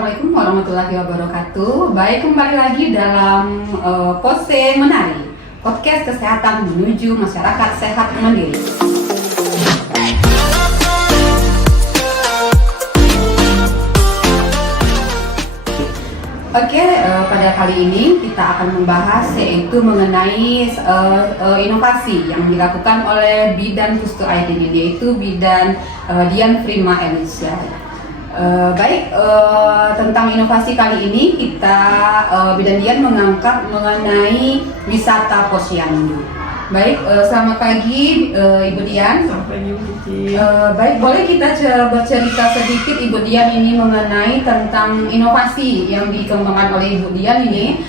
Assalamualaikum warahmatullahi wabarakatuh. Baik, kembali lagi dalam Pose Menari, podcast kesehatan menuju masyarakat sehat mandiri. Oke, pada kali ini kita akan membahas yaitu mengenai inovasi yang dilakukan oleh Bidan Pustu Aidin, yaitu Bidan Dian Prima Elisha. Baik, tentang inovasi kali ini kita Bidan Dian mengangkat mengenai wisata posyandu. Baik, selamat pagi Ibu Dian. Selamat pagi Bu Cici. Baik, boleh kita bercerita sedikit Ibu Dian ini mengenai tentang inovasi yang dikembangkan oleh Ibu Dian ini,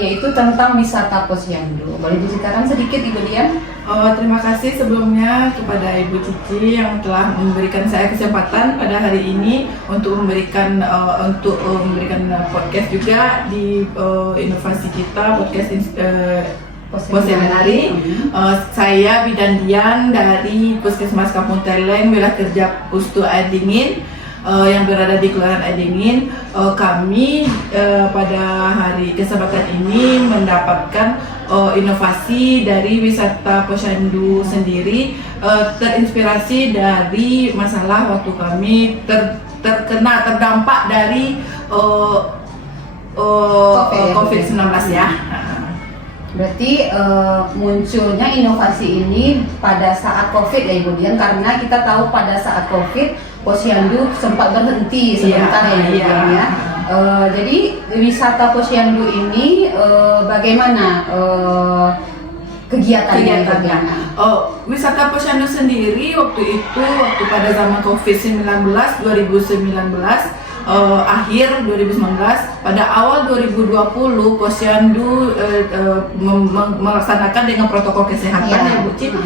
yaitu tentang wisata posyandu. Boleh diceritakan sedikit Ibu Dian? Terima kasih sebelumnya kepada Ibu Cici yang telah memberikan saya kesempatan pada hari ini untuk memberikan podcast juga di inovasi kita, podcast Pose Menari. Saya Bidan Dian dari Puskesmas Kampung Teleng, wilayah kerja Pustu Aidingin yang berada di Kelurahan Aidingin. Kami pada hari kesempatan ini mendapatkan inovasi dari wisata posyandu sendiri, terinspirasi dari masalah waktu kami terdampak dari COVID-19 ya. Berarti munculnya inovasi ini pada saat COVID ya Ibu Dian, karena kita tahu pada saat COVID posyandu sempat berhenti sebentar ya Ibu Dian ya. Jadi wisata posyandu ini bagaimana kegiatannya? Wisata posyandu sendiri waktu pada zaman COVID-19 2019, akhir 2019, pada awal 2020 posyandu melaksanakan dengan protokol kesehatan ya Bu Cip.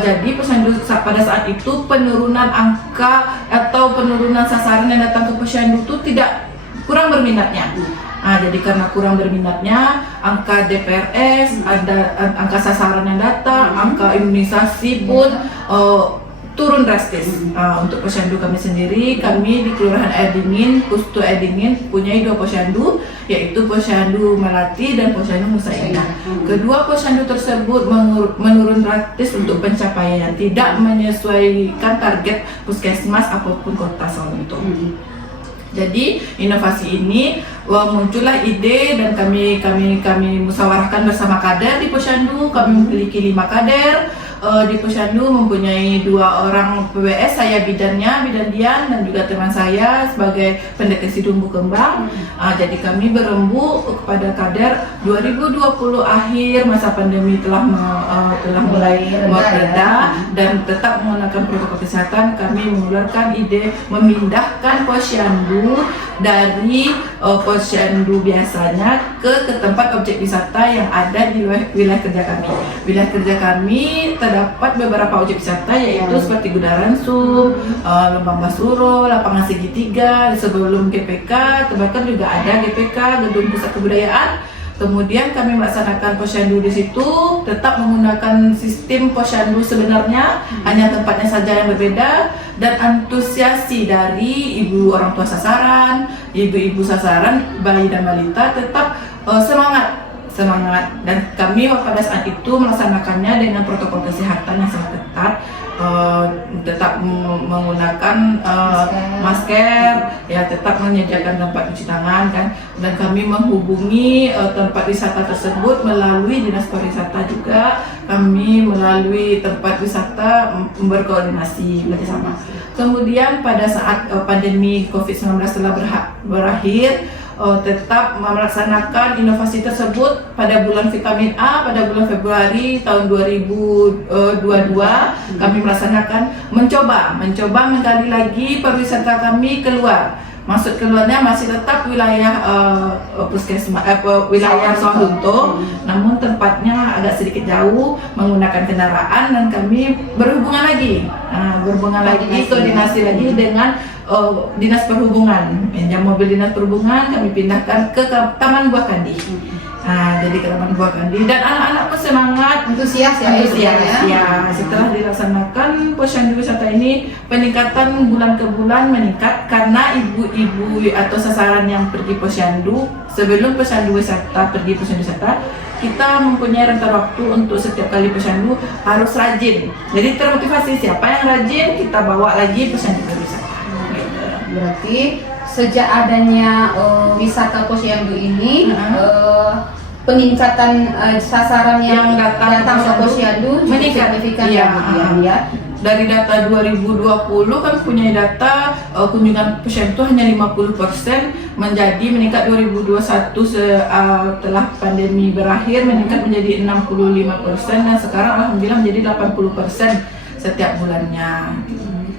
Jadi posyandu pada saat itu penurunan angka atau penurunan sasaran yang datang ke posyandu itu kurang berminatnya. Jadi karena kurang berminatnya, angka DPRS, ada angka sasaran yang datang, angka imunisasi pun turun drastis. Untuk posyandu kami sendiri, kami di Kelurahan Aidingin, Pustu Aidingin punya 2 posyandu, yaitu posyandu Melati dan posyandu Musa Indah. Kedua posyandu tersebut menurun drastis untuk pencapaian, tidak menyesuaikan target puskesmas ataupun kota Sawalunto. Jadi inovasi ini muncullah ide dan kami musyawarahkan bersama kader di posyandu. Kami memiliki 5 kader di posyandu, mempunyai 2 orang PWS, saya bidannya, Bidan Dian, dan juga teman saya sebagai pendeteksi tumbuh kembang. Jadi kami berembuk kepada kader 2020 akhir, masa pandemi telah mulai mereda dan tetap menggunakan protokol kesehatan. Kami mengeluarkan ide memindahkan posyandu dari posyandu biasanya ke tempat objek wisata yang ada di wilayah kerja kami. Wilayah kerja kami terdapat beberapa objek wisata, yaitu seperti Gudaran Sum, Lembang Basuro, Lapangan Segitiga, sebelum GPK, bahkan juga ada GPK, Gedung Pusat Kebudayaan. Kemudian kami melaksanakan posyandu di situ, tetap menggunakan sistem posyandu sebenarnya, hanya tempatnya saja yang berbeda, dan antusiasi dari ibu orang tua sasaran, ibu-ibu sasaran, bayi dan balita tetap semangat, dan kami pada saat itu melaksanakannya dengan protokol kesehatan yang sangat ketat. Tetap menggunakan masker, ya, tetap menyediakan tempat cuci tangan kan, dan kami menghubungi tempat wisata tersebut melalui dinas pariwisata juga. Kami melalui tempat wisata berkoordinasi bersama. Kemudian pada saat pandemi COVID-19 telah berakhir, tetap melaksanakan inovasi tersebut pada bulan vitamin A, pada bulan Februari tahun 2022. Kami mencoba menggali lagi pariwisata kami keluar. Maksud keluarnya masih tetap wilayah puskesmas, wilayah Sawalunto, namun tempatnya agak sedikit jauh, menggunakan kendaraan, dan kami berhubungan lagi, koordinasi lagi dengan Dinas Perhubungan. Yang mobil Dinas Perhubungan kami pindahkan ke Taman Buah Kandi. Jadi kerabat buah kandi dan anak-anak pun semangat, Antusias ya, antusias ya. Setelah dilaksanakan posyandu wisata ini, peningkatan bulan ke bulan meningkat karena ibu-ibu atau sasaran yang pergi posyandu sebelum posyandu wisata pergi posyandu wisata, kita mempunyai rentang waktu untuk setiap kali posyandu harus rajin. Jadi termotivasi, siapa yang rajin kita bawa lagi posyandu wisata. Berarti sejak adanya wisata posyandu ini, peningkatan sasaran yang datang ke posyandu cukup signifikan ya. Dari data 2020 kan punya data kunjungan posyandu hanya 50% meningkat 2021 setelah pandemi berakhir meningkat menjadi 65% dan sekarang alhamdulillah menjadi 80% setiap bulannya.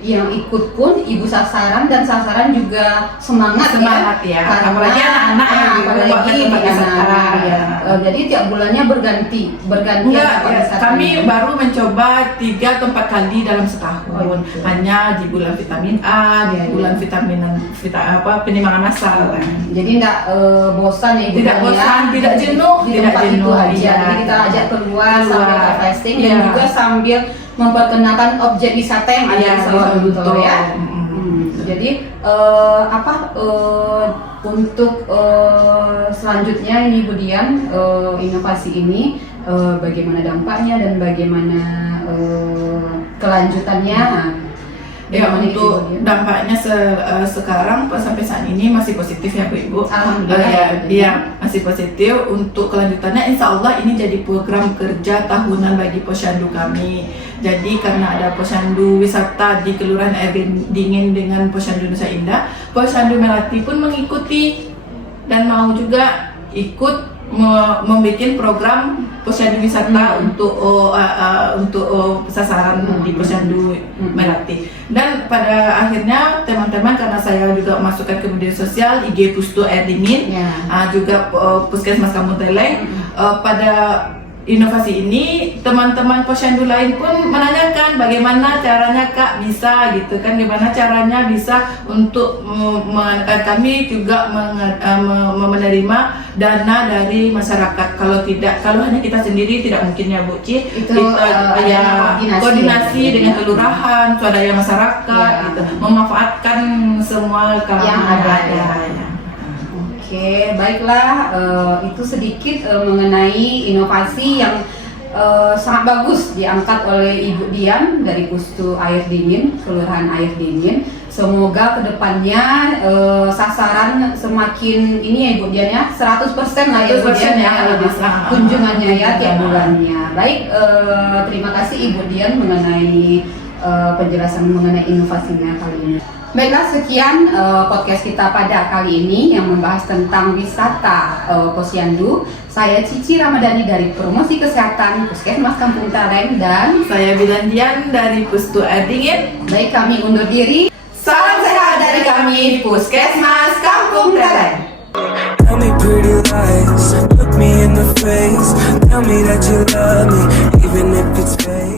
Yang ikut pun ibu sasaran dan sasaran juga semangat ya. Apalagi anak-anak yang apalagi anak-anak ya. Jadi tiap bulannya berganti kami baru mencoba 3 atau 4 kali dalam setahun. Hanya di bulan vitamin A, di bulan penimbangan asal. Jadi tidak bosan ya ibu, tidak bosan, tidak jenuh, di tempat itu aja. Jadi kita ajak keluar sambil refreshing dan juga sambil memperkenalkan objek wisata yang ada di Sawalunto ya. Jadi untuk selanjutnya ini Bu Dian, inovasi ini bagaimana dampaknya dan bagaimana kelanjutannya? Ya, untuk dampaknya sekarang sampai saat ini masih positif ya Bu Ibu. Alhamdulillah. Iya, masih positif. Untuk kelanjutannya insya Allah ini jadi program kerja tahunan bagi posyandu kami. Jadi karena ada posyandu wisata di Kelurahan Air Dingin dengan posyandu Nusa Indah, posyandu Melati pun mengikuti dan mau juga ikut membuat program posyandu wisata untuk sasaran di posyandu Melati. Dan pada akhirnya teman-teman, karena saya juga masukkan ke media sosial IG Pustu Air Dingin, juga Puskesmas Kampung Teleng, pada inovasi ini teman-teman posyandu lain pun menanyakan bagaimana caranya Kak bisa gitu kan, gimana caranya bisa untuk kami juga menerima dana dari masyarakat. Kalau hanya kita sendiri tidak mungkin ya Bu Ci, itu koordinasi dengan kelurahan, swadaya masyarakat gitu, memanfaatkan semua yang ada ya. Oke, baiklah, itu sedikit mengenai inovasi yang sangat bagus diangkat oleh Ibu Dian dari Pustu Air Dingin, Kelurahan Air Dingin. Semoga kedepannya sasaran semakin ini ya Ibu Dian ya, 100% lah ya Ibu Dian ya kunjungannya ya tiap bulannya. Baik, terima kasih Ibu Dian mengenai penjelasan mengenai inovasinya kali ini. Baiklah, sekian podcast kita pada kali ini yang membahas tentang wisata posyandu. Saya Cici Ramadhani dari Promosi Kesehatan Puskesmas Kampung Teleng dan saya Bilan Dian dari Pustu Air Dingin. Baik, kami undur diri. Salam sehat dari kami Puskesmas Kampung Teleng. Tell me pretty lies, look me in the face, tell me that you love me.